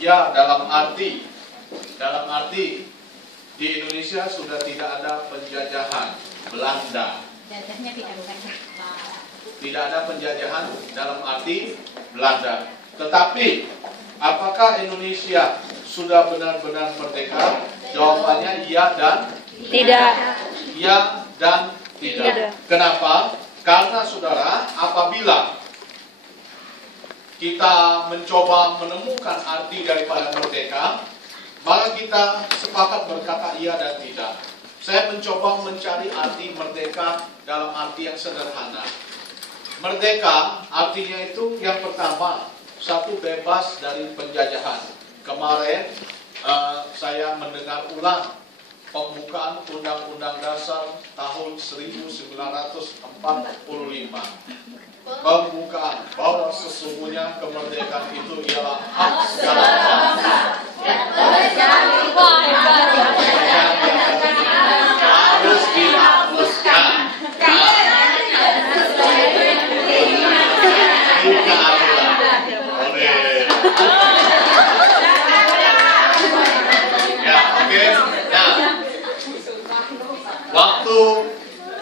Ya, dalam arti di Indonesia sudah tidak ada penjajahan Belanda. Tidak ada penjajahan dalam arti Belanda. Tetapi apakah Indonesia sudah benar-benar merdeka? Jawabannya iya dan tidak. Iya dan tidak. Kenapa? Karena saudara, apabila kita mencoba menemukan arti daripada merdeka, maka kita sepakat berkata iya dan tidak. Saya mencoba mencari arti merdeka dalam arti yang sederhana. Merdeka artinya itu yang pertama, satu, bebas dari penjajahan. Kemarin saya mendengar ulang pembukaan Undang-Undang Dasar tahun 1945. Pembukaan bahwa sesungguhnya kemerdekaan itu ialah hak segala bangsa. Harus dihapuskan. Ya, oke. Nah, waktu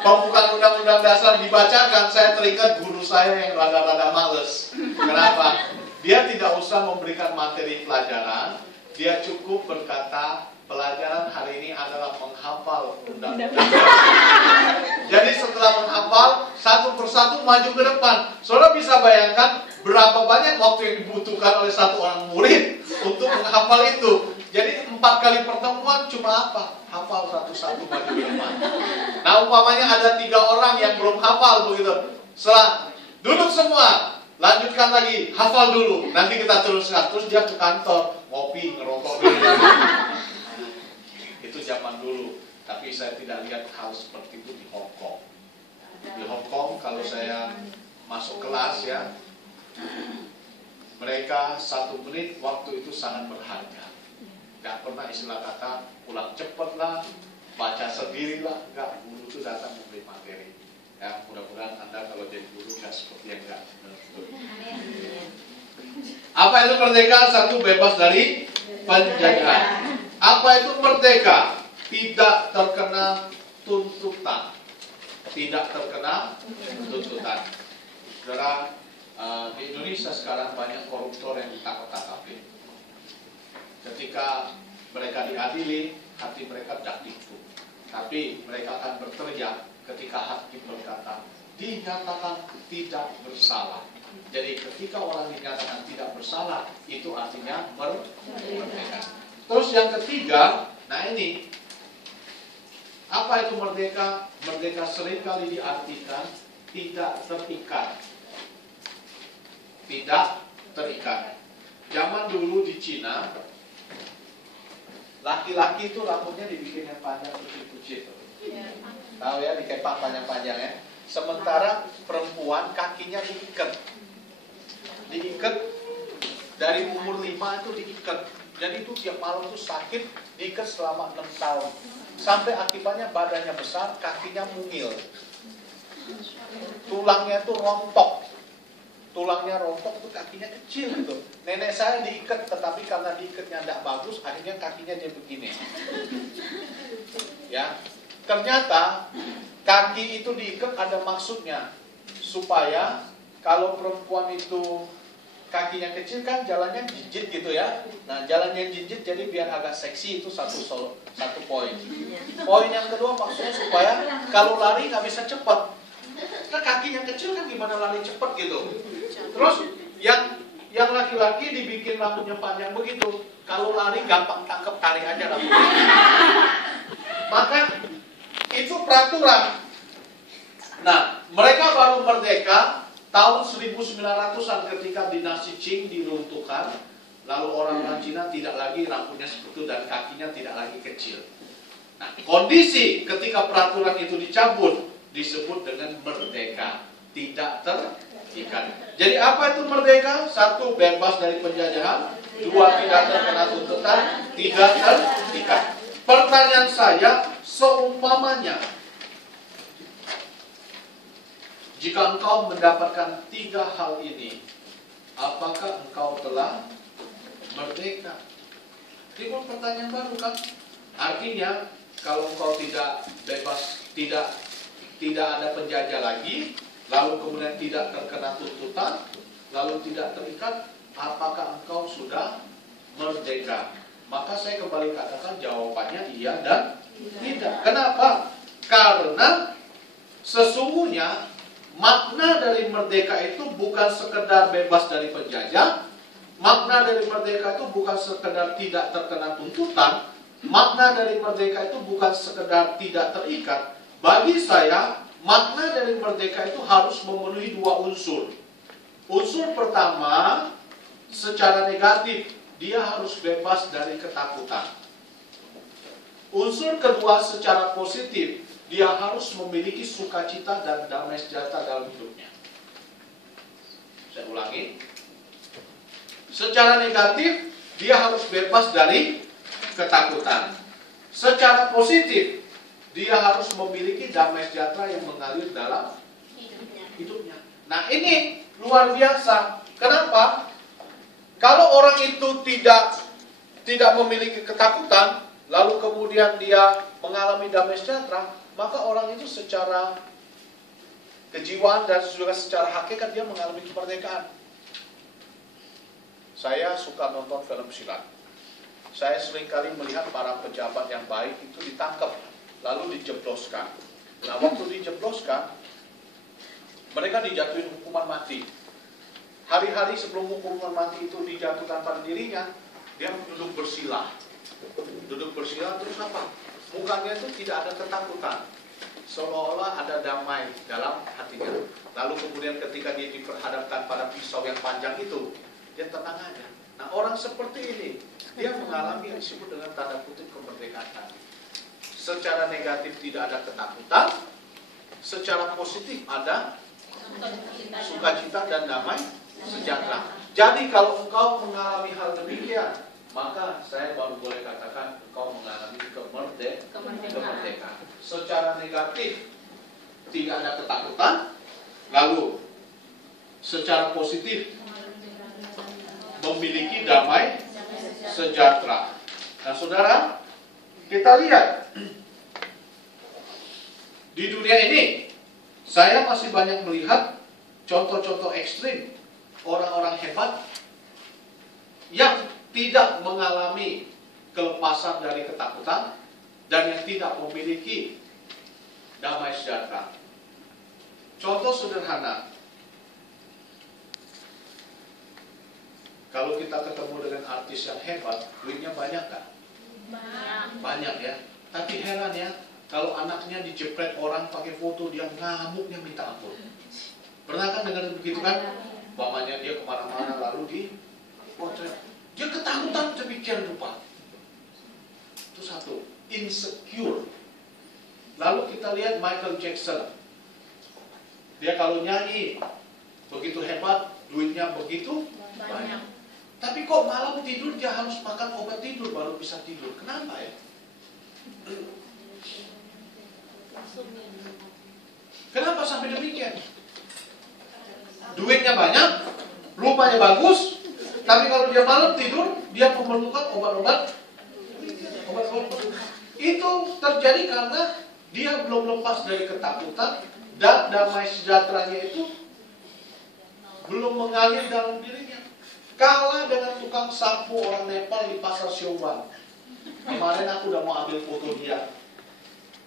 pembukaan Undang-Undang Dasar dibacakan, saya teringat guru saya yang rada-rada males. Kenapa? Dia tidak usah memberikan materi pelajaran, dia cukup berkata pelajaran hari ini adalah menghafal Undang-Undang Dasar. Jadi setelah menghafal, satu persatu maju ke depan. Saudara bisa bayangkan berapa banyak waktu yang dibutuhkan oleh satu orang murid untuk menghafal itu. Jadi 4 kali pertemuan cuma apa? Hafal satu-satu maju ke depan. Nah, umpamanya ada 3 orang yang belum hafal begitu. Setelah duduk semua, lanjutkan lagi, hafal dulu. Nanti kita teruskan. Terus dia ke kantor, ngopi, ngerokok dulu. Itu zaman dulu. Tapi saya tidak lihat hal seperti itu di Hong Kong. Di Hong Kong kalau saya masuk kelas ya, mereka 1 menit waktu itu sangat berharga. Gak pernah istilah kata pulang cepet lah, baca sendiri lah. Enggak, guru itu datang memberi materi. Ya, mudah-mudahan Anda kalau jadi guru gak seperti yang gak. Apa itu merdeka? 1, bebas dari penjajahan. Apa itu merdeka? Tidak terkena tuntutan. Tidak terkena tuntutan. Saudara, di Indonesia sekarang banyak koruptor yang ditangkap-tangkapin. Ketika mereka diadili, hati mereka dakdikduk. Tapi mereka akan berteriak ketika hakim berkata dinyatakan tidak bersalah. Jadi ketika orang dinyatakan tidak bersalah, itu artinya merdeka. Terus yang ketiga, nah ini, apa itu merdeka? Merdeka seringkali diartikan tidak terikat. Tidak terikat. Zaman dulu di Cina, laki-laki itu rambutnya dibikin yang panjang kucil-kucil. Tahu ya, dikepang panjang-panjang ya. Sementara perempuan kakinya diikat. Diikat dari umur 5 itu diikat. Jadi itu tiap malam itu sakit, diikat selama 6 tahun. Sampai akibatnya badannya besar, kakinya mungil. Tulangnya itu rontok. Tulangnya rontok itu kakinya kecil gitu. Nenek saya diikat, tetapi karena diikatnya tidak bagus, akhirnya kakinya dia begini. Ya, ternyata kaki itu diikat ada maksudnya, supaya kalau perempuan itu kakinya kecil kan jalannya jinjit gitu ya. Nah, jalannya jinjit jadi biar agak seksi, itu satu poin. Poin yang kedua maksudnya supaya kalau lari nggak bisa cepat. Nah, kakinya kecil kan gimana lari cepat gitu. Terus yang laki-laki dibikin rambutnya panjang begitu. Kalau lari gampang tangkep, tarik aja rambutnya. Maka itu peraturan. Nah, mereka baru merdeka tahun 1900-an ketika dinasti Qing diruntuhkan. Lalu orang-orang Cina tidak lagi rambutnya seperti itu dan kakinya tidak lagi kecil. Nah, kondisi ketika peraturan itu dicabut disebut dengan merdeka, tidak terikat. Jadi apa itu merdeka? 1, bebas dari penjajahan. 2, tidak terkena tuntutan. 3, terikat. Pertanyaan saya, seumpamanya jika engkau mendapatkan 3 hal ini, apakah engkau telah merdeka. Timbul pertanyaan baru kan? Artinya kalau engkau tidak bebas, tidak ada penjajah lagi, lalu kemudian tidak terkena tuntutan, lalu tidak terikat, apakah engkau sudah merdeka? Maka saya kembali katakan jawabannya iya dan tidak. Kenapa? Karena sesungguhnya makna dari merdeka itu bukan sekedar bebas dari penjajah. Makna dari merdeka itu bukan sekedar tidak terkena tuntutan. Makna dari merdeka itu bukan sekedar tidak terikat. Bagi saya, makna dari merdeka itu harus memenuhi dua unsur. Unsur pertama, secara negatif, dia harus bebas dari ketakutan. Unsur kedua, secara positif, dia harus memiliki sukacita dan damai sejahtera dalam hidupnya. Saya ulangi. Secara negatif, dia harus bebas dari ketakutan. Secara positif, dia harus memiliki damai sejahtera yang mengalir dalam hidupnya. Nah, ini luar biasa. Kenapa? Kalau orang itu tidak memiliki ketakutan, lalu kemudian dia mengalami damai sejahtera, maka orang itu secara kejiwaan dan juga secara hakikat dia mengalami kemerdekaan. Saya suka nonton film silat. Saya seringkali melihat para pejabat yang baik itu ditangkap, lalu dijebloskan. Nah, waktu dijebloskan, mereka dijatuhin hukuman mati. Hari-hari sebelum hukuman mati itu dijatuhkan pada dirinya, dia duduk bersila. Duduk bersila terus apa? Mukanya itu tidak ada ketakutan. Seolah-olah ada damai dalam hatinya. Lalu kemudian ketika dia diperhadapkan pada pisau yang panjang itu, dia tenang aja. Nah, orang seperti ini, dia mengalami yang disebut dengan tanda kutip kemerdekaan. Secara negatif tidak ada ketakutan, secara positif ada sukacita dan damai sejahtera. Jadi kalau engkau mengalami hal demikian, maka saya baru boleh katakan engkau mengalami kemerdekaan. Secara negatif tidak ada ketakutan, lalu secara positif memiliki damai sejahtera. Nah, saudara, kita lihat di dunia ini, saya masih banyak melihat contoh-contoh ekstrim orang-orang hebat yang tidak mengalami kelepasan dari ketakutan dan yang tidak memiliki damai sejahtera. Contoh sederhana, kalau kita ketemu dengan artis yang hebat, duitnya banyak kan? Banyak ya. Tapi heran ya, kalau anaknya dijepret orang pakai foto, dia ngamuknya minta ampun. Pernah kan dengar begitu kan? Bapaknya dia kemana-mana lalu di potret. Dia ketakutan demikian rupa. Itu satu, insecure. Lalu kita lihat Michael Jackson. Dia kalau nyanyi begitu hebat, duitnya begitu banyak. Tapi kok malam tidur dia harus makan obat tidur baru bisa tidur. Kenapa ya? Kenapa sampai demikian? Duitnya banyak, rupanya bagus, tapi kalau dia malam tidur, dia memerlukan obat-obat. Itu terjadi karena dia belum lepas dari ketakutan dan damai sejahteranya itu belum mengalir dalam dirinya. Kalah dengan tukang sapu orang Nepal di pasar Siomban. Kemarin aku udah mau ambil foto dia.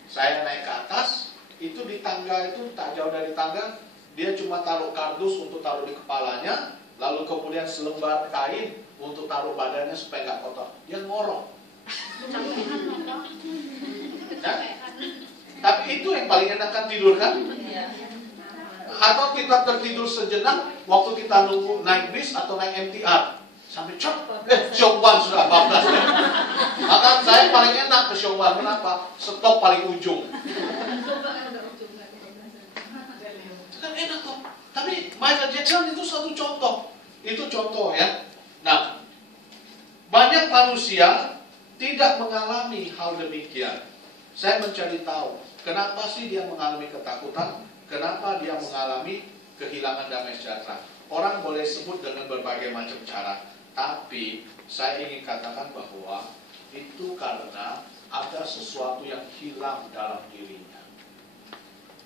Saya naik ke atas, itu di tangga itu tak jauh dari tangga, dia cuma taruh kardus untuk taruh di kepalanya, lalu kemudian selembar kain untuk taruh badannya supaya nggak kotor. Dia ngorok. Nah, tapi itu yang paling enakan tidur kan? Atau kita tertidur sejenak waktu kita nunggu naik bis atau naik MTR sampai Siomban sudah 14 ya. Maka saya paling enak ke Siomban. Kenapa? Stop paling ujung. Kan enak kok. Tapi Michael Jackson itu satu contoh. Itu contoh ya. Nah, banyak manusia tidak mengalami hal demikian. Saya mencari tahu, kenapa sih dia mengalami ketakutan? Kenapa dia mengalami kehilangan damai sejahtera? Orang boleh sebut dengan berbagai macam cara, tapi saya ingin katakan bahwa itu karena ada sesuatu yang hilang dalam dirinya.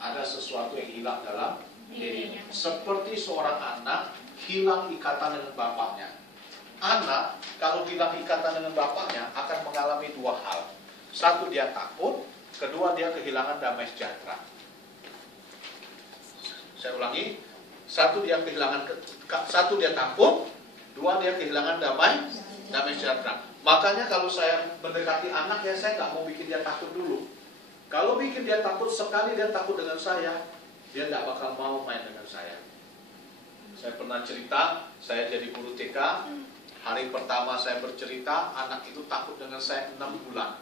Ada sesuatu yang hilang dalam dirinya. Seperti seorang anak hilang ikatan dengan bapaknya. Anak kalau hilang ikatan dengan bapaknya akan mengalami dua hal. Satu, dia takut. Kedua, dia kehilangan damai sejahtera. Saya ulangi. Satu, dia takut. Dua, dia kehilangan damai sejahtera. Makanya kalau saya mendekati anak ya, saya nggak mau bikin dia takut dulu. Kalau bikin dia takut, sekali dia takut dengan saya, dia nggak bakal mau main dengan saya. Saya pernah cerita, saya jadi guru TK. Hari pertama saya bercerita, anak itu takut dengan saya 6 bulan.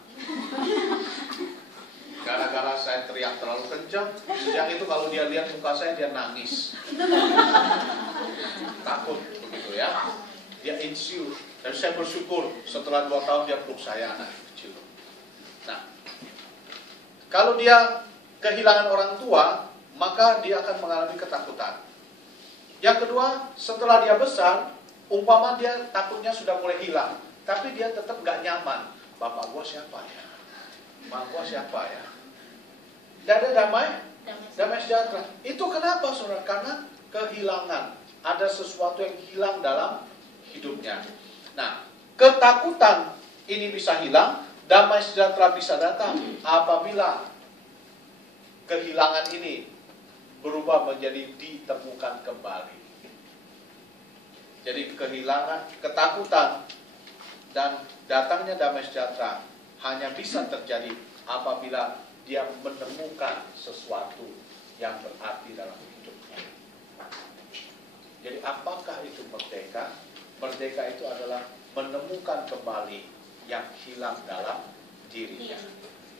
Gara-gara saya teriak terlalu kencang. Sejak itu kalau dia lihat muka saya, dia nangis. Takut, begitu ya. Dia insecure. Dan saya bersyukur setelah 2 tahun dia peluk saya, anak kecil. Nah, kalau dia kehilangan orang tua, maka dia akan mengalami ketakutan. Yang kedua, setelah dia besar, umpama dia takutnya sudah mulai hilang, tapi dia tetap gak nyaman. Bapak gua siapa ya? Mak gua siapa ya? Tidak ada damai sejahtera. Itu kenapa, saudara? Karena kehilangan. Ada sesuatu yang hilang dalam hidupnya. Nah, ketakutan ini bisa hilang, damai sejahtera bisa datang apabila kehilangan ini berubah menjadi ditemukan kembali. Jadi kehilangan, ketakutan, dan datangnya damai sejahtera hanya bisa terjadi apabila dia menemukan sesuatu yang berarti dalam hidupnya. Jadi apakah itu merdeka? Merdeka itu adalah menemukan kembali yang hilang dalam dirinya.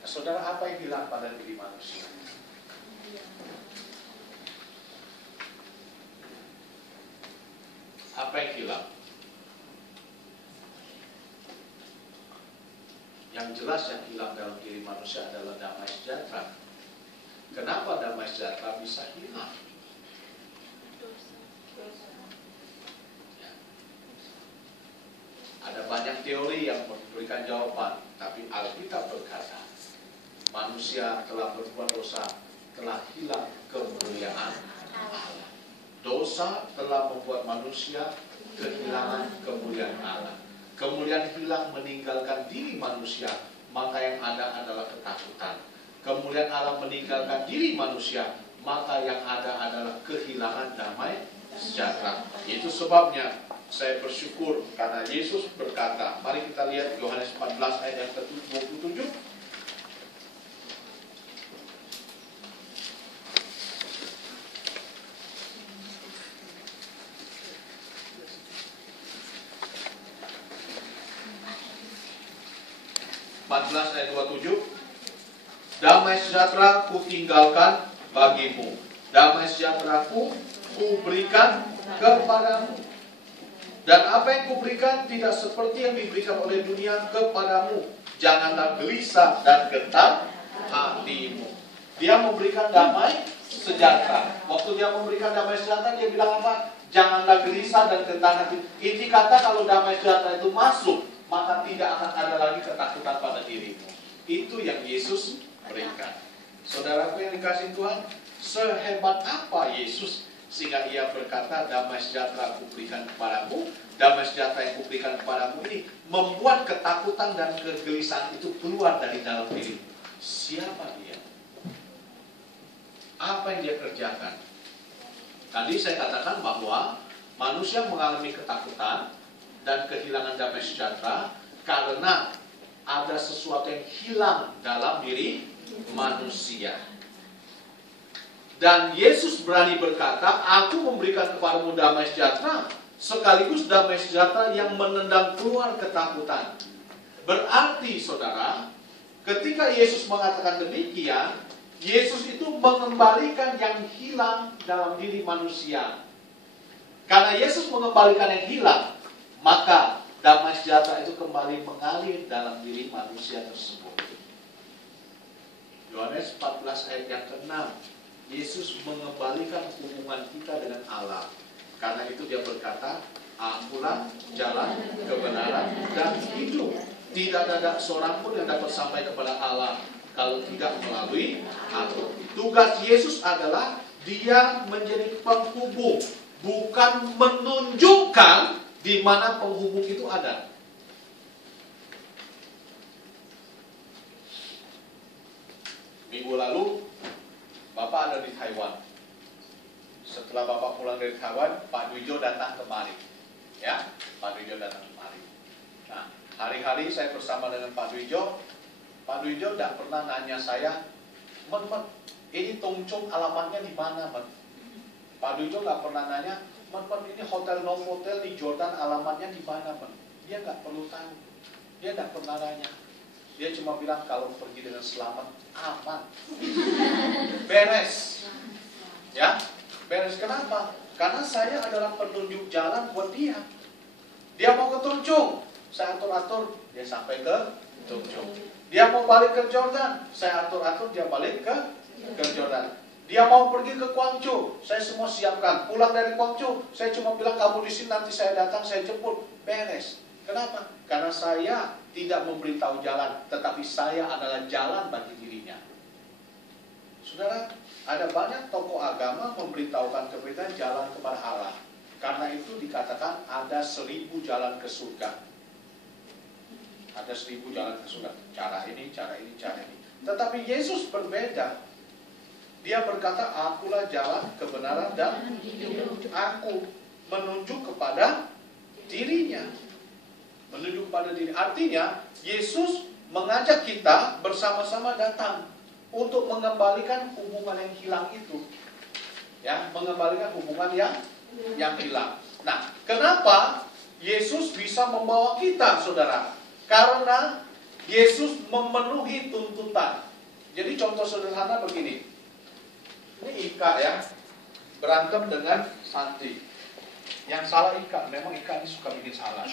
Nah, saudara, apa yang hilang pada diri manusia? Apa yang hilang? Yang jelas yang hilang dalam diri manusia adalah damai sejahtera. Kenapa damai sejahtera bisa hilang? Ya. Ada banyak teori yang memberikan jawaban, tapi Alkitab berkata, manusia telah berbuat dosa, telah hilang kemuliaan Allah. Dosa telah membuat manusia kehilangan kemuliaan Allah. Kemuliaan hilang meninggalkan diri manusia, maka yang ada adalah ketakutan. Kemuliaan Allah meninggalkan diri manusia, maka yang ada adalah kehilangan damai sejahtera. Itu sebabnya saya bersyukur karena Yesus berkata, mari kita lihat Yohanes 14 ayat yang ke-27. Ayat 27, damai sejahtera ku tinggalkan bagimu, damai sejahtera ku berikan kepadamu. Dan apa yang kuberikan tidak seperti yang diberikan oleh dunia kepadamu. Janganlah gelisah dan gentar hatimu. Dia memberikan damai sejahtera. Waktu dia memberikan damai sejahtera, dia bilang apa? Janganlah gelisah dan gentar hati. Inti kata, kalau damai sejahtera itu masuk, maka tidak akan ada lagi ketakutan pada dirimu. Itu yang Yesus berikan. Saudaraku yang dikasihi Tuhan, sehebat apa Yesus sehingga ia berkata, damai sejahtera aku berikan kepadamu. Damai sejahtera yang aku berikan kepadamu ini membuat ketakutan dan kegelisahan itu keluar dari dalam dirimu. Siapa dia? Apa yang dia kerjakan? Tadi saya katakan bahwa manusia mengalami ketakutan dan kehilangan damai sejahtera karena ada sesuatu yang hilang dalam diri manusia. Dan Yesus berani berkata, aku memberikan kepadamu damai sejahtera, sekaligus damai sejahtera yang menendang keluar ketakutan. Berarti saudara, ketika Yesus mengatakan demikian, Yesus itu mengembalikan yang hilang dalam diri manusia. Karena Yesus mengembalikan yang hilang, maka damai sejahtera itu kembali mengalir dalam diri manusia tersebut. Yohanes 14 ayat yang ke-6, Yesus mengembalikan hubungan kita dengan Allah. Karena itu dia berkata, Akulah jalan, kebenaran, dan hidup. Tidak ada seorang pun yang dapat sampai kepada Allah kalau tidak melalui aku. Tugas Yesus adalah dia menjadi penghubung, bukan menunjukkan di mana penghubung itu ada. Minggu lalu Bapak ada di Taiwan. Setelah Bapak pulang dari Taiwan, Pak Dwijo datang kemari. Ya, Pak Dwijo datang kemari. Nah, hari-hari saya bersama dengan Pak Dwijo. Pak Dwijo tidak pernah nanya saya, Men, ini Tongchong alamatnya di mana, Men? Pak Dwijo nggak pernah nanya, Men, ini hotel Novotel di Jordan alamatnya di mana, Men? Dia nggak perlu tahu. Dia nggak pernah nanya. Dia cuma bilang kalau pergi dengan selamat, aman. Beres. Ya, beres. Kenapa? Karena saya adalah penunjuk jalan buat dia. Dia mau ke Tongchong, saya atur-atur, dia sampai ke Tongchong. Dia mau balik ke Jordan, saya atur-atur, dia balik ke Jordan. Dia mau pergi ke Guangzhou, saya semua siapkan. Pulang dari Guangzhou, saya cuma bilang kamu di sini, nanti saya datang, saya jemput. Beres. Kenapa? Karena saya tidak memberitahu jalan, tetapi saya adalah jalan bagi dirinya. Saudara, ada banyak tokoh agama memberitahukan kepada jalan kepada Allah. Karena itu dikatakan ada 1000 jalan ke surga. Ada 1000 jalan ke surga. Cara ini, cara ini, cara ini. Tetapi Yesus berbeda. Dia berkata, akulah jalan, kebenaran, dan hidup. Aku menunjuk kepada dirinya. Menunjuk pada diri. Artinya, Yesus mengajak kita bersama-sama datang untuk mengembalikan hubungan yang hilang itu. Ya, mengembalikan hubungan yang hilang. Nah, kenapa Yesus bisa membawa kita, saudara? Karena Yesus memenuhi tuntutan. Jadi contoh sederhana begini. Ini Ika ya, berantem dengan Santi. Yang salah Ika, memang Ika ini suka bikin salah.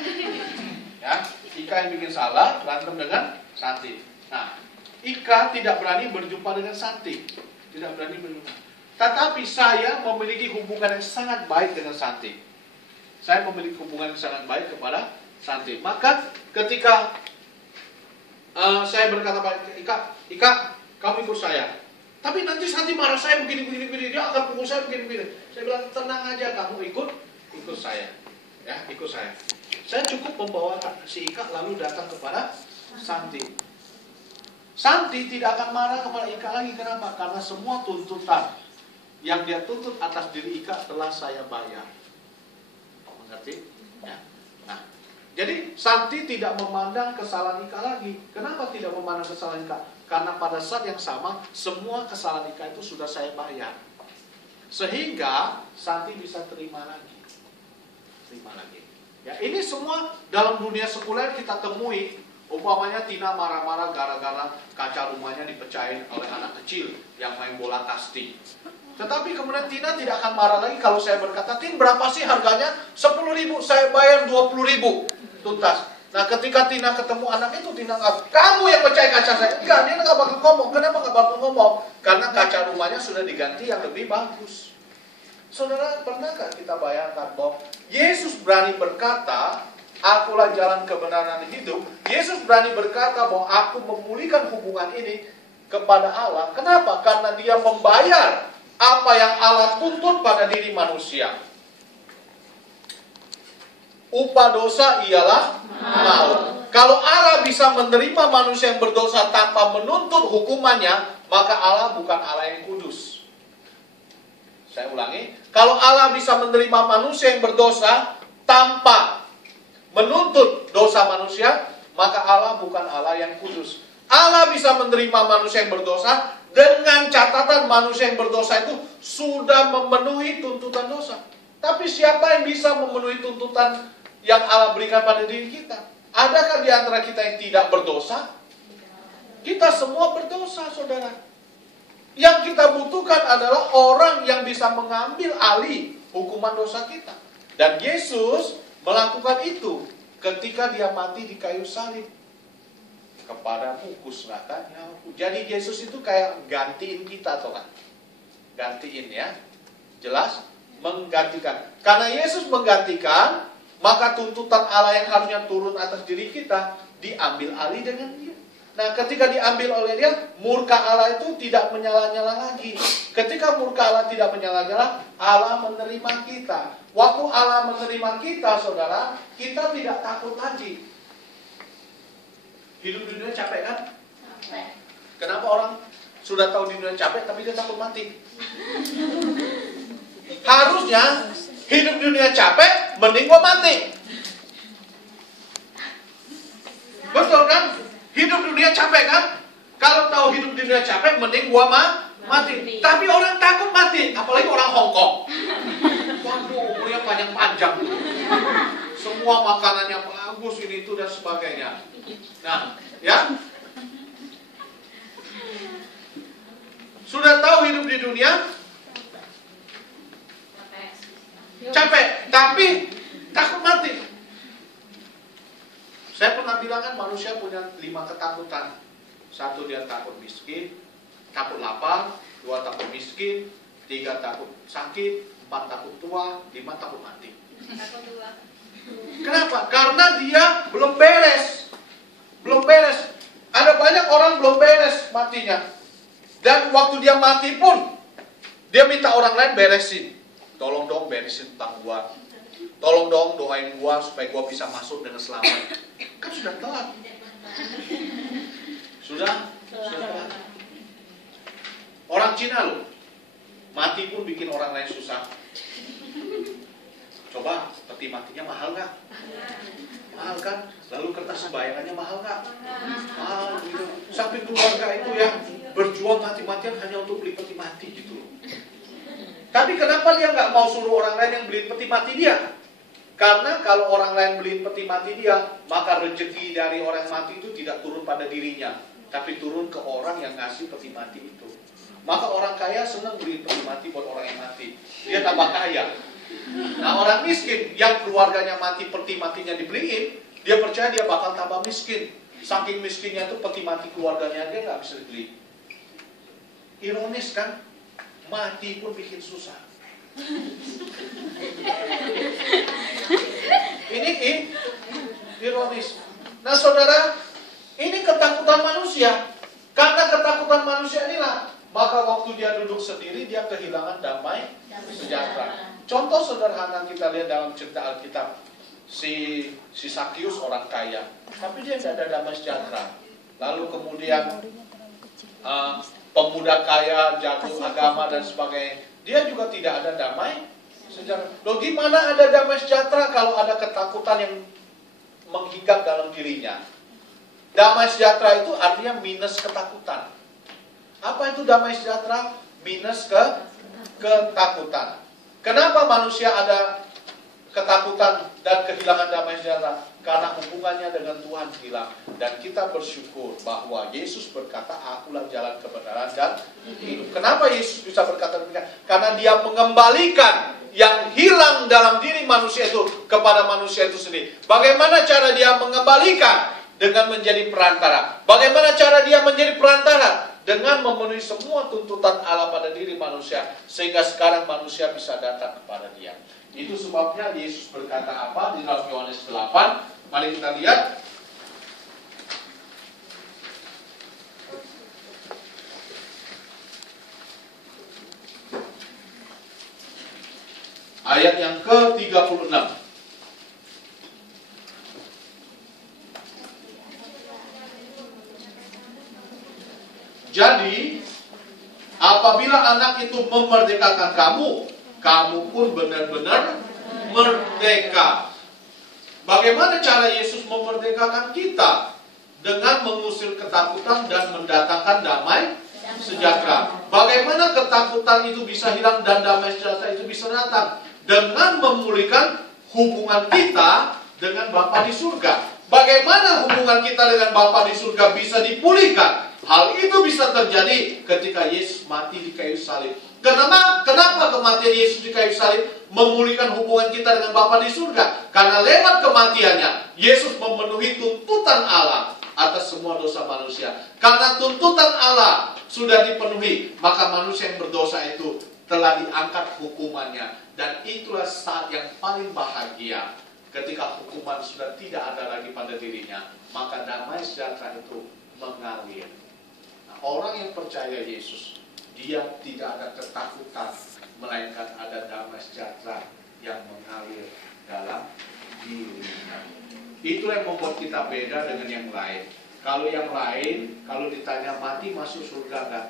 Ya, Ika yang bikin salah, berantem dengan Santi. Nah, Ika tidak berani berjumpa dengan Santi. Tidak berani berjumpa. Tetapi saya memiliki hubungan yang sangat baik dengan Santi. Saya memiliki hubungan yang sangat baik kepada Santi. Maka ketika saya berkata pada Ika, kamu ikut saya. Tapi nanti Santi marah saya begini, dia akan pukul saya begini. Saya bilang, tenang aja, kamu ikut saya. Ya, ikut saya. Saya cukup membawa si Ika lalu datang kepada Santi. Santi tidak akan marah kepada Ika lagi. Kenapa? Karena semua tuntutan yang dia tuntut atas diri Ika telah saya bayar. Mengerti? Ya. Nah, jadi Santi tidak memandang kesalahan Ika lagi. Kenapa tidak memandang kesalahan Ika? Karena pada saat yang sama semua kesalahan Ika itu sudah saya bayar. Sehingga Santi bisa terima lagi. Ya, ini semua dalam dunia sekuler kita temui. Umpamanya Tina marah-marah gara-gara kaca rumahnya dipecahin oleh anak kecil yang main bola kasti. Tetapi kemudian Tina tidak akan marah lagi kalau saya berkata, Tin, berapa sih harganya? 10.000, saya bayar 20.000 tuntas. Nah, ketika Tina ketemu anak itu, Tina nggak, kamu yang pecahin kaca saya. Enggak, dia nggak bakal ngomong. Kenapa nggak bakal ngomong? Karena kaca rumahnya sudah diganti yang lebih bagus. Saudara, pernahkah kita bayangkan bahwa Yesus berani berkata, akulah jalan kebenaran hidup. Yesus berani berkata bahwa aku memulihkan hubungan ini kepada Allah. Kenapa? Karena dia membayar apa yang Allah tuntut pada diri manusia. Upah dosa ialah maut. Kalau Allah bisa menerima manusia yang berdosa tanpa menuntut hukumannya, maka Allah bukan Allah yang kudus. Saya ulangi, kalau Allah bisa menerima manusia yang berdosa tanpa menuntut dosa manusia, maka Allah bukan Allah yang kudus. Allah bisa menerima manusia yang berdosa dengan catatan manusia yang berdosa itu sudah memenuhi tuntutan dosa. Tapi siapa yang bisa memenuhi tuntutan yang Allah berikan pada diri kita? Adakah di antara kita yang tidak berdosa? Kita semua berdosa, saudara. Yang kita butuhkan adalah orang yang bisa mengambil alih hukuman dosa kita. Dan Yesus melakukan itu ketika dia mati di kayu salib. Kepadamu kuserahkan nyawaku. Jadi Yesus itu kayak gantiin kita, toh kan? Gantiin ya. Jelas? Menggantikan. Karena Yesus menggantikan, maka tuntutan Allah yang harusnya turun atas diri kita diambil alih dengan dia. Nah, ketika diambil oleh dia, murka Allah itu tidak menyala-nyala lagi. Ketika murka Allah tidak menyala-nyala, Allah menerima kita. Waktu Allah menerima kita, saudara, kita tidak takut lagi. Hidup di dunia capek kan? Kenapa orang sudah tahu di dunia capek, tapi dia takut mati? Harusnya hidup di dunia capek, mending gua mati. Betul kan? Hidup di dunia capek kan? Kalau tahu hidup di dunia capek, mending gua mati. Tapi orang takut mati, apalagi orang Hongkong. Waduh, umurnya panjang-panjang. Semua makanannya bagus, ini itu dan sebagainya. Nah, ya. Sudah tahu hidup di dunia capek, tapi takut mati. Saya pernah bilang kan manusia punya 5 ketakutan. 1 dia takut miskin, takut lapar, 2 takut miskin, 3 takut sakit, 4 takut tua, 5 takut mati. Takut tua. Kenapa? Karena dia belum beres. Belum beres. Ada banyak orang belum beres matinya. Dan waktu dia mati pun, dia minta orang lain beresin. Tolong dong beresin tentang gua. Tolong dong doain gua supaya gua bisa masuk dengan selamat. Kan sudah telat. Sudah telat. Orang Cina loh, mati pun bikin orang lain susah. Coba, peti matinya mahal nggak? Mahal kan? Lalu kertas sembayangannya mahal nggak? Mahal gitu. Sampai keluarga itu yang berjuang mati-matian hanya untuk beli peti mati gitu loh. Tapi kenapa dia nggak mau suruh orang lain yang beliin peti mati dia? Karena kalau orang lain beliin peti mati dia, maka rezeki dari orang mati itu tidak turun pada dirinya, tapi turun ke orang yang ngasih peti mati itu. Maka orang kaya senang beliin peti mati buat orang yang mati, dia tambah kaya. Nah, orang miskin yang keluarganya mati, peti matinya dibeliin, dia percaya dia bakal tambah miskin. Saking miskinnya itu peti mati keluarganya dia nggak bisa dibeli. Ironis kan? Mati pun bikin susah. Ini ironis. Nah, saudara, ini ketakutan manusia. Karena ketakutan manusia inilah, maka waktu dia duduk sendiri, dia kehilangan damai sejahtera. Contoh sederhana kita lihat dalam cerita Alkitab, si Sakius orang kaya, tapi dia tidak ada damai sejahtera. Lalu kemudian pemuda kaya jatuh agama dan sebagainya, dia juga tidak ada damai sejahtera. Loh, gimana ada damai sejahtera kalau ada ketakutan yang menghinggap dalam dirinya? Damai sejahtera itu artinya minus ketakutan. Apa itu damai sejahtera? Minus ketakutan. Kenapa manusia ada ketakutan dan kehilangan damai sejahtera? Karena hubungannya dengan Tuhan hilang. Dan kita bersyukur bahwa Yesus berkata, akulah jalan kebenaran dan hidup. Kenapa Yesus bisa berkata demikian? Karena dia mengembalikan yang hilang dalam diri manusia itu kepada manusia itu sendiri. Bagaimana cara dia mengembalikan? Dengan menjadi perantara. Bagaimana cara dia menjadi perantara? Dengan memenuhi semua tuntutan Allah pada diri manusia, sehingga sekarang manusia bisa datang kepada dia. Itu sebabnya Yesus berkata apa di dalam Yohanes 8. Mari kita lihat. Ayat yang ke-36. Jadi, apabila anak itu memerdekakan kamu, kamu pun benar-benar merdeka. Bagaimana cara Yesus memerdekakan kita? Dengan mengusir ketakutan dan mendatangkan damai sejahtera. Bagaimana ketakutan itu bisa hilang dan damai sejahtera itu bisa datang? Dengan memulihkan hubungan kita dengan Bapa di surga. Bagaimana hubungan kita dengan Bapa di surga bisa dipulihkan? Hal itu bisa terjadi ketika Yesus mati di kayu salib. Kenapa kematian Yesus di kayu salib memulihkan hubungan kita dengan Bapa di surga? Karena lewat kematiannya, Yesus memenuhi tuntutan Allah atas semua dosa manusia. Karena tuntutan Allah sudah dipenuhi, maka manusia yang berdosa itu telah diangkat hukumannya. Dan itulah saat yang paling bahagia. ketika hukuman sudah tidak ada lagi pada dirinya, maka damai sejahtera itu mengalir. Nah, orang yang percaya Yesus, dia tidak ada ketakutan, melainkan ada damai sejahtera yang mengalir dalam dirinya. Itu yang membuat kita beda dengan yang lain. Kalau yang lain, kalau ditanya mati masuk surga enggak?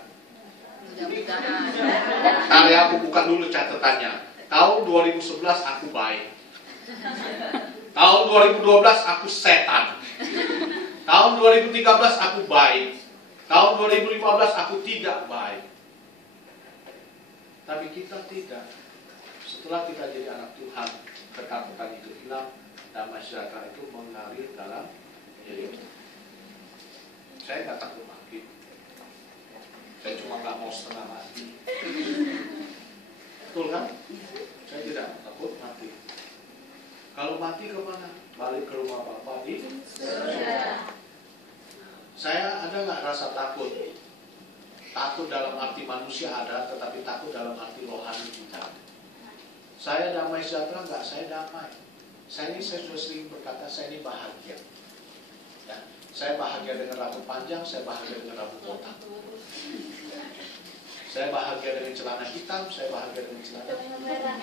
Tadi aku buka dulu catatannya. Tahun 2011 aku baik. Tahun 2012 aku setan. Tahun 2013 aku baik. Tahun 2015 aku tidak baik. Tapi kita tidak. Setelah kita jadi anak Tuhan, ketakutan itu hilang, damai sejahtera itu mengalir dalam diri. Saya nggak takut mati. Saya cuma nggak mau setengah mati. Betul kan? Saya tidak takut mati. Kalau mati kemana? Balik ke rumah Bapak di surga. Saya ada nggak rasa takut? Takut dalam arti manusia ada, tetapi takut dalam arti rohani kita. Saya damai sejahtera nggak? Saya damai. Saya sudah sering berkata, saya ini bahagia. Ya, saya bahagia dengan rambut panjang, saya bahagia dengan rambut botak. Saya bahagia dengan celana hitam, saya bahagia dengan celana merah.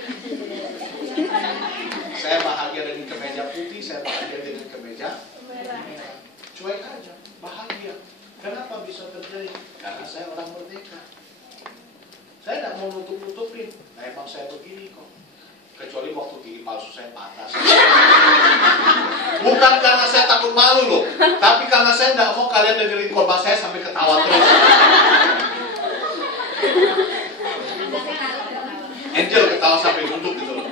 Saya bahagia dengan kemeja putih, saya bahagia dengan kemeja merah. Cuek aja, bahagia. Kenapa bisa terjadi? Karena saya orang merdeka. Saya tidak mau nutup-nutupin. Nah, emang saya begini kok. Kecuali waktu gigi palsu saya patah. Bukan karena saya takut malu loh, tapi karena saya tidak mau kalian dengerin khotbah saya sampai ketawa terus. Angel ketawa sampai nunduk gitu loh.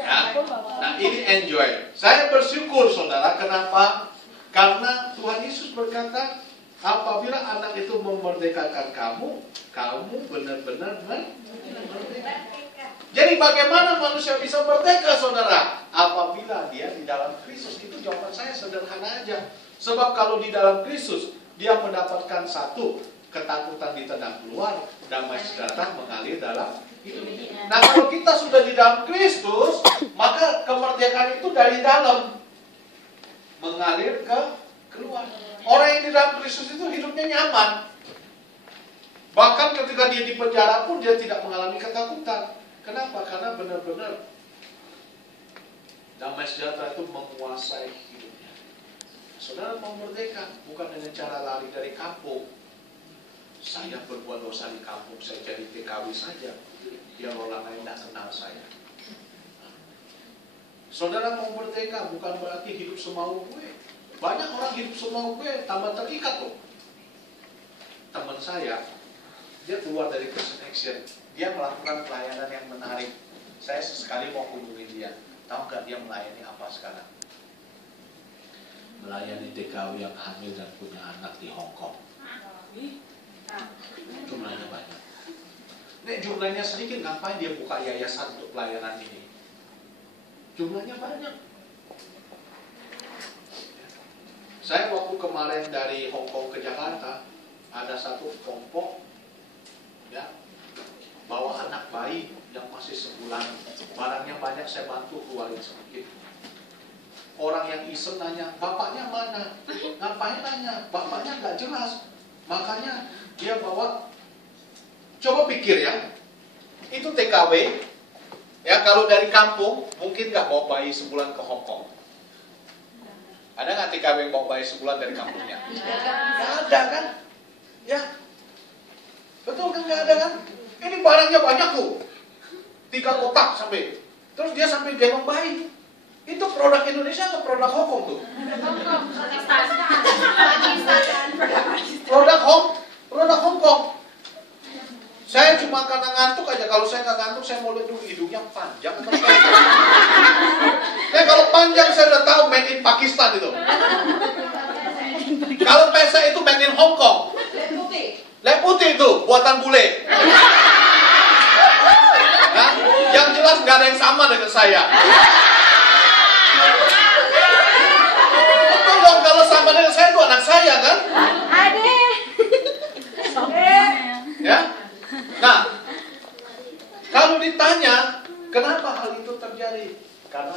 Ya. Nah, ini enjoy. Saya bersyukur saudara, kenapa? Karena Tuhan Yesus berkata, apabila anak itu memerdekakan kamu, kamu benar-benar merdeka. Jadi bagaimana manusia bisa merdeka, saudara? Apabila dia di dalam Kristus. Itu jawaban saya sederhana aja. Sebab kalau di dalam Kristus, dia mendapatkan satu, ketakutan ditendang keluar, damai sejahtera mengalir dalam hidup. Nah, kalau kita sudah di dalam Kristus, maka kemerdekaan itu dari dalam mengalir ke keluar. Orang yang di dalam Kristus itu hidupnya nyaman. Bahkan ketika dia di penjara pun dia tidak mengalami ketakutan. Kenapa? Karena benar-benar damai sejahtera itu menguasai hidupnya. Saudara mau merdeka bukan dengan cara lari dari kampung. Saya berbuat dosa di kampung, saya jadi TKW saja, biar orang lain tidak kenal saya. Saudara mau merdeka bukan berarti hidup semau gue. Banyak orang hidup semau gue tambah terikat loh. Teman saya, dia keluar dari Christian Action, dia melakukan pelayanan yang menarik. Saya sesekali mau hubungi dia. Tahu nggak dia melayani apa sekarang? Melayani TKW yang hamil dan punya anak di Hong Kong. Jumlahnya banyak. Nek jumlahnya sedikit, ngapain dia buka yayasan untuk pelayanan ini? Jumlahnya banyak. Saya waktu kemarin dari Hong Kong ke Jakarta, ada satu kelompok ya, bawa anak bayi yang masih sebulan. Barangnya banyak, saya bantu keluarin sedikit. Orang yang iseng nanya, bapaknya mana? Ngapain nanya? Bapaknya nggak jelas. Makanya dia bawa, coba pikir ya, itu TKW, ya kalau dari kampung mungkin nggak bawa bayi sebulan ke Hong Kong. Ada nggak TKW yang bawa bayi sebulan dari kampungnya? Nggak ada kan? Ya, betul kan, nggak ada kan? Ini barangnya banyak tuh, 3 kotak sampai, terus dia sampai gendong bayi. Itu produk Indonesia atau produk Hong Kong tuh? Produk Hong Kong. Saya cuma karena ngantuk aja. Kalau saya nggak ngantuk, saya mau lihat dulu hidungnya panjang atau pendek. Ya kalau panjang saya udah tahu made in Pakistan itu. Kalau pesek itu made in Hong Kong. Lep putih itu buatan bule. Nah, yang jelas nggak ada yang sama dengan saya. Betul dong, kalau sama dengan saya itu anak saya kan? Ya. Nah, kalau ditanya kenapa hal itu terjadi? Karena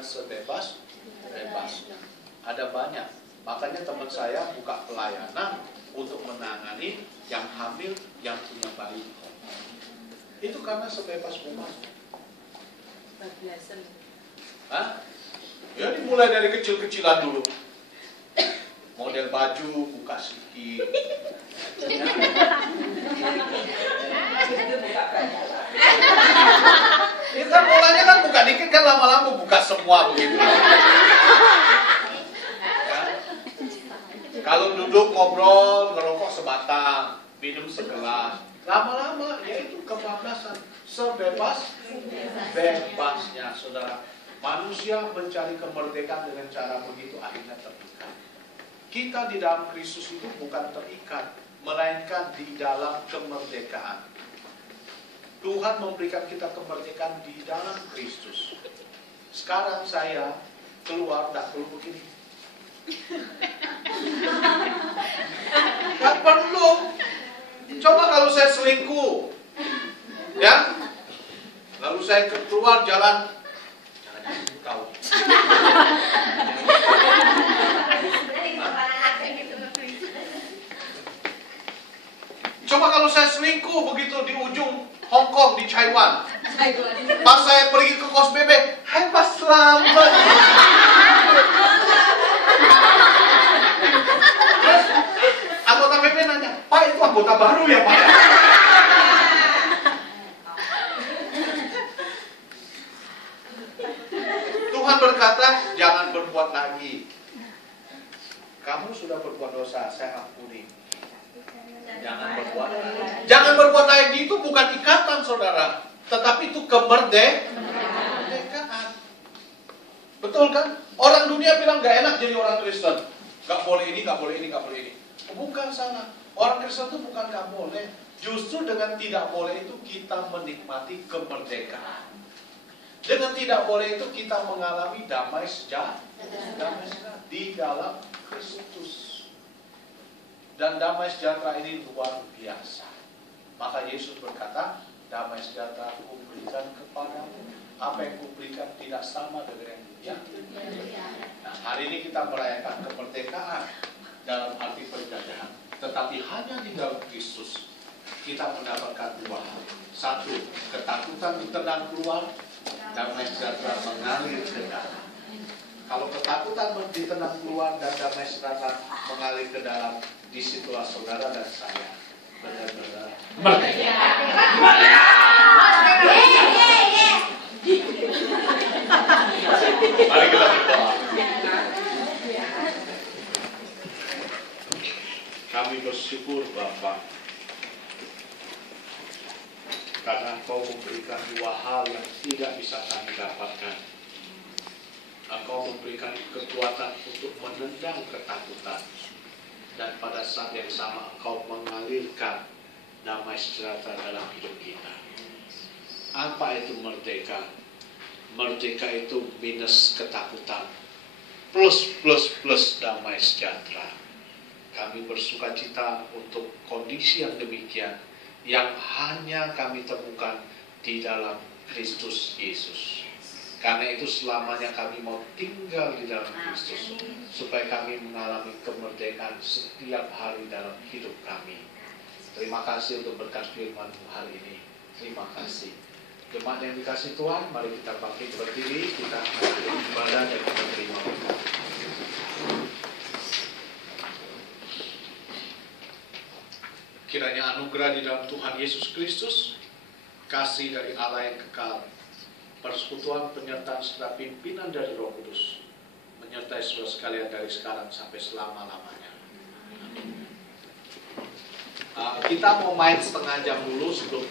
dan sebebas-bebasnya. Ada banyak. Makanya teman saya buka pelayanan untuk menangani yang hamil, yang punya bayi. Itu karena sebebas-bebasnya. Hah? Ya dimulai dari kecil-kecilan dulu. Model baju buka sedikit. Itu kan mulanya kan buka dikit, kan lama-lama buka semua begitu. Kalau duduk ngobrol, ngerokok sebatang, minum segelas, lama-lama ya itu kebablasan. Sebebas-bebasnya, saudara. Manusia mencari kemerdekaan dengan cara begitu, akhirnya terikat. Kita di dalam Kristus itu bukan terikat, melainkan di dalam kemerdekaan. Tuhan memberikan kita kemerdekaan di dalam Kristus. Sekarang saya keluar, tak perlu begini. Gak perlu. Coba kalau saya selingkuh, ya, lalu saya keluar jalan, jangan tahu. Coba kalau saya selingkuh begitu di ujung Hong Kong, di Taiwan. Pas saya pergi ke kos bebek, hai Pak selamat. Terus anggota PP nanya, Pak itu anggota baru ya Pak? Tuhan berkata, jangan berbuat lagi. Kamu sudah berbuat dosa, saya ampuni. Jangan berbuat lagi. Jangan berbuat lagi itu bukan ikatan, saudara, tetapi itu kemerdekaan. Betul kan? Orang dunia bilang gak enak jadi orang Kristen. Gak boleh ini, gak boleh ini, gak boleh ini. Bukan salah. Orang Kristen itu bukan gak boleh. Justru dengan tidak boleh itu kita menikmati kemerdekaan. Dengan tidak boleh itu kita mengalami damai sejahtera di dalam Kristus. Dan damai sejahtera ini luar biasa. Maka Yesus berkata, damai sejahtera aku berikan kepadamu. Apa yang kuberikan tidak sama dengan yang dunia. Nah, hari ini kita merayakan kemerdekaan dalam arti penjajahan. Tetapi hanya di dalam Kristus kita mendapatkan dua hal. Satu, ketakutan ditendang keluar, damai sejahtera mengalir ke dalam. Kalau ketakutan ditendang keluar dan damai sejahtera mengalir ke dalam, disitulah saudara dan saya benar-benar merdeka. Mari kita berdoa. Kami bersyukur Bapa, karena Engkau memberikan dua hal yang tidak bisa kami dapatkan. Engkau memberikan kekuatan untuk menendang ketakutan. Dan pada saat yang sama Engkau mengalirkan damai sejahtera dalam hidup kita. Apa itu merdeka? Merdeka itu minus ketakutan, plus damai sejahtera. Kami bersuka cita untuk kondisi yang demikian, yang hanya kami temukan di dalam Kristus Yesus. Karena itu selamanya kami mau tinggal di dalam Kristus, supaya kami mengalami kemerdekaan setiap hari dalam hidup kami. Terima kasih untuk berkat firman-Mu hari ini. Terima kasih. Jemaat yang dikasih Tuhan, mari kita bangkit berdiri, kita ibadah dan kita terima berkat. Kiranya anugerah di dalam Tuhan Yesus Kristus, kasih dari Allah yang kekal, persekutuan penyertaan serta pimpinan dari Roh Kudus menyertai saudara sekalian dari sekarang sampai selama-lamanya. Kita mau main setengah jam dulu sebelum